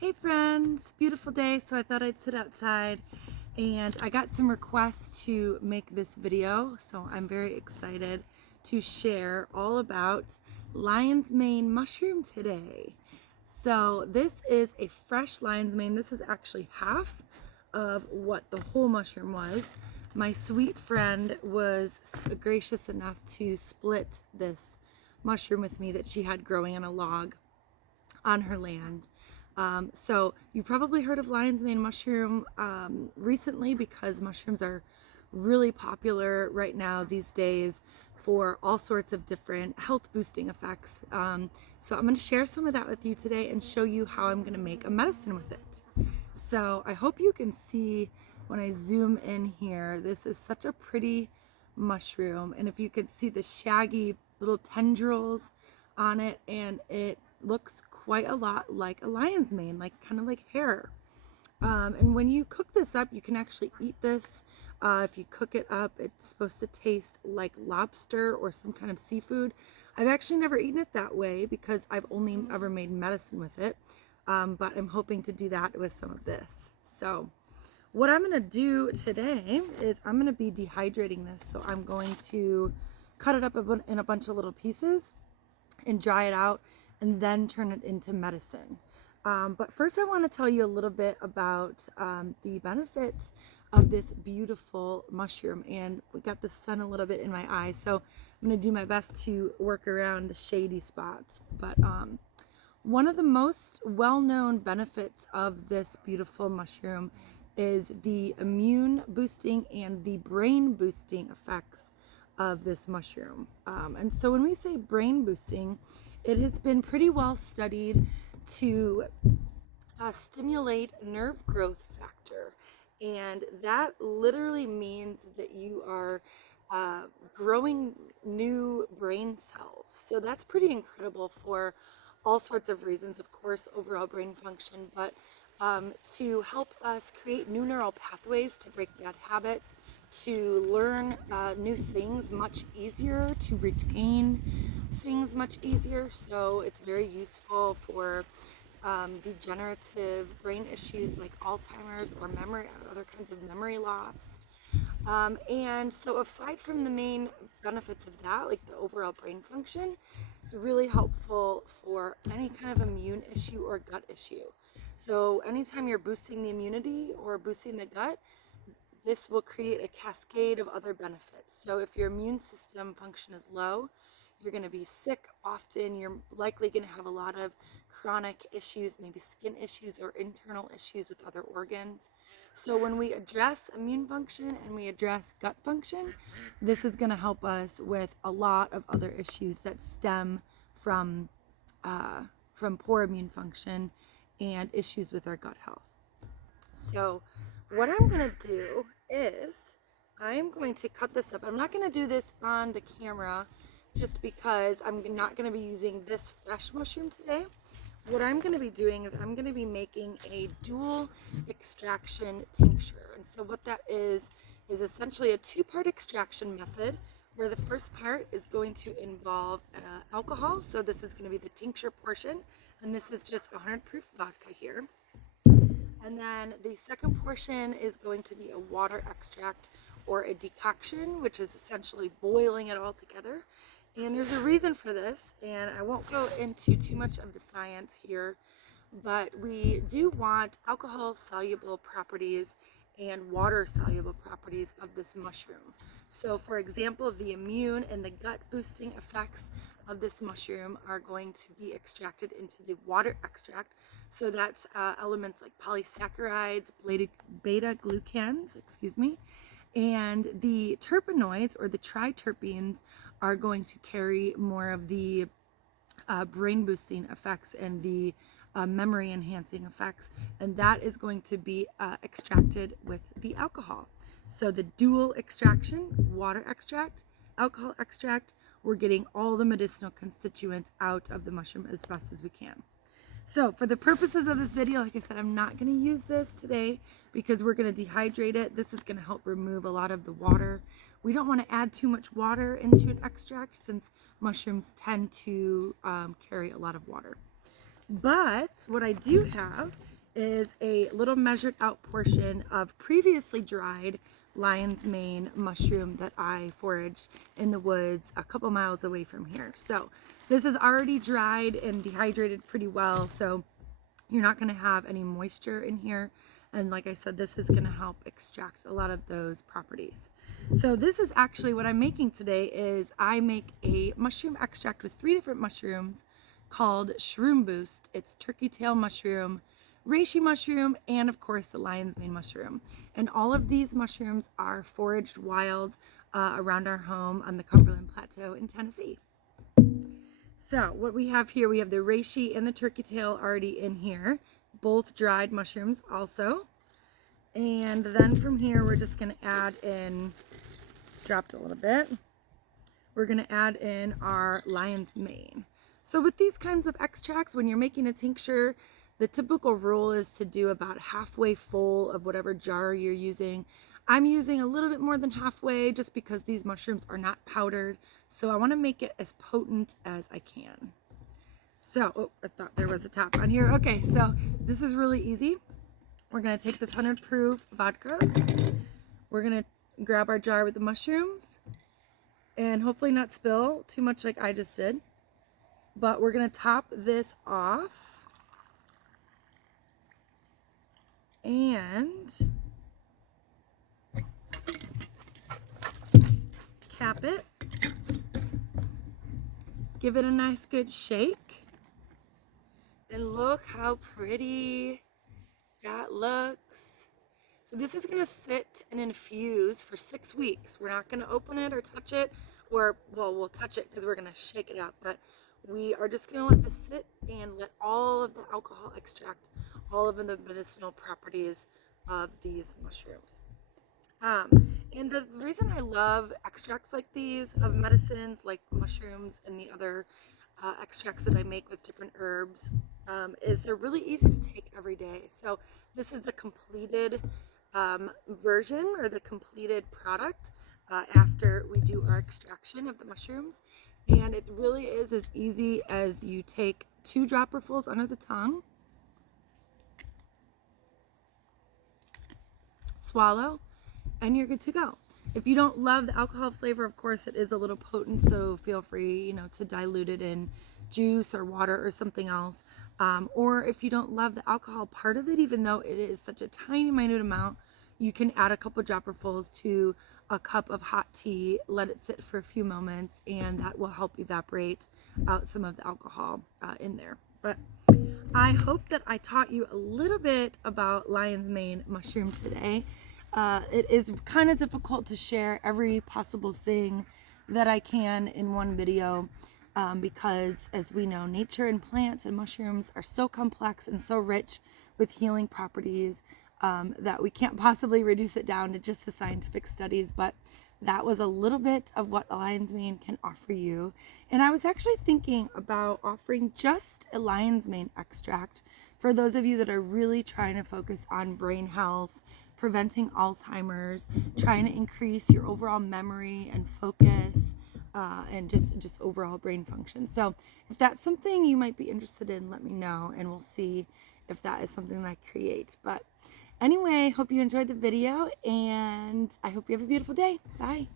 Hey friends, beautiful day, so I thought I'd sit outside and I got some requests to make this video, so I'm very excited to share all about lion's mane mushroom today. So this is a fresh lion's mane. This is actually half of what the whole mushroom was. My sweet friend was gracious enough to split this mushroom with me that she had growing on a log on her land. So you've probably heard of lion's mane mushroom recently because mushrooms are really popular right now these days for all sorts of different health boosting effects. So I'm going to share some of that with you today and show you how I'm going to make a medicine with it. So I hope you can see when I zoom in here, this is such a pretty mushroom, and if you could see the shaggy little tendrils on it, and it looks quite a lot like a lion's mane, like kind of like hair. And when you cook this up, you can actually eat this. If you cook it up, it's supposed to taste like lobster or some kind of seafood. I've actually never eaten it that way because I've only ever made medicine with it, but I'm hoping to do that with some of this. So what I'm going to do today is I'm going to be dehydrating this. So I'm going to cut it up in a bunch of little pieces and dry it out and then turn it into medicine. But first I want to tell you a little bit about the benefits of this beautiful mushroom. And we got the sun a little bit in my eye, so I'm going to do my best to work around the shady spots. But one of the most well-known benefits of this beautiful mushroom is the immune boosting and the brain boosting effects of this mushroom. And so when we say brain boosting, it has been pretty well studied to stimulate nerve growth factor. And that literally means that you are growing new brain cells. So that's pretty incredible for all sorts of reasons, of course, overall brain function, but to help us create new neural pathways to break bad habits, to learn new things much easier, to retain things much easier. So it's very useful for degenerative brain issues like Alzheimer's or memory, other kinds of memory loss. And so aside from the main benefits of that, like the overall brain function, it's really helpful for any kind of immune issue or gut issue. So anytime you're boosting the immunity or boosting the gut, this will create a cascade of other benefits. So if your immune system function is low, you're going to be sick often. You're likely going to have a lot of chronic issues, maybe skin issues or internal issues with other organs. So when we address immune function and we address gut function, this is going to help us with a lot of other issues that stem from poor immune function and issues with our gut health. So what I'm going to do is I'm going to cut this up. I'm not going to do this on the camera just because I'm not going to be using this fresh mushroom today. What I'm going to be doing is I'm going to be making a dual extraction tincture. And so what that is essentially a two-part extraction method, where the first part is going to involve alcohol. So this is going to be the tincture portion, and this is just 100 proof vodka here. And then the second portion is going to be a water extract or a decoction, which is essentially boiling it all together. And there's a reason for this, and I won't go into too much of the science here, but we do want alcohol-soluble properties and water-soluble properties of this mushroom. So for example, the immune and the gut-boosting effects of this mushroom are going to be extracted into the water extract. So that's elements like polysaccharides, beta-glucans, and the terpenoids or the triterpenes are going to carry more of the brain boosting effects and the memory enhancing effects, and that is going to be extracted with the alcohol. So the dual extraction, water extract, alcohol extract, we're getting all the medicinal constituents out of the mushroom as best as we can. So for the purposes of this video, like I said, I'm not going to use this today because we're going to dehydrate it. This is going to help remove a lot of the water. We don't want to add too much water into an extract since mushrooms tend to carry a lot of water. But what I do have is a little measured out portion of previously dried lion's mane mushroom that I foraged in the woods a couple miles away from here. So this is already dried and dehydrated pretty well, so you're not going to have any moisture in here. And like I said, this is going to help extract a lot of those properties. So this is actually what I'm making today. Is I make a mushroom extract with 3 different mushrooms called Shroom Boost. It's turkey tail mushroom, reishi mushroom, and of course the lion's mane mushroom. And all of these mushrooms are foraged wild around our home on the Cumberland Plateau in Tennessee. So what we have here, we have the reishi and the turkey tail already in here, both dried mushrooms also. And then from here, we're just going to add in, dropped a little bit, we're going to add in our lion's mane. So with these kinds of extracts, when you're making a tincture, the typical rule is to do about halfway full of whatever jar you're using. I'm using a little bit more than halfway just because these mushrooms are not powdered. So I want to make it as potent as I can. So, oh, I thought there was a top on here. Okay, so this is really easy. We're going to take this 100 proof vodka. We're going to grab our jar with the mushrooms and hopefully not spill too much like I just did. But we're going to top this off and cap it. Give it a nice good shake. And look how pretty that looks. So this is going to sit and infuse for 6 weeks. We're not going to open it or touch it, or, well, we'll touch it because we're going to shake it up, but we are just going to let this sit and let all of the alcohol extract all of the medicinal properties of these mushrooms. And the reason I love extracts like these of medicines like mushrooms and the other extracts that I make with different herbs is they're really easy to take every day. So this is the completed version or the completed product after we do our extraction of the mushrooms. And it really is as easy as you take 2 dropperfuls under the tongue, swallow, and you're good to go. If you don't love the alcohol flavor, of course it is a little potent, so feel free, to dilute it in juice or water or something else. Or if you don't love the alcohol part of it, even though it is such a tiny, minute amount, you can add a couple dropperfuls to a cup of hot tea, let it sit for a few moments, and that will help evaporate out some of the alcohol in there. But I hope that I taught you a little bit about lion's mane mushroom today. It is kind of difficult to share every possible thing that I can in one video because, as we know, nature and plants and mushrooms are so complex and so rich with healing properties that we can't possibly reduce it down to just the scientific studies. But that was a little bit of what lion's mane can offer you. And I was actually thinking about offering just a lion's mane extract for those of you that are really trying to focus on brain health, preventing Alzheimer's, trying to increase your overall memory and focus, and just overall brain function. So if that's something you might be interested in, let me know and we'll see if that is something that I create. But anyway, hope you enjoyed the video and I hope you have a beautiful day. Bye.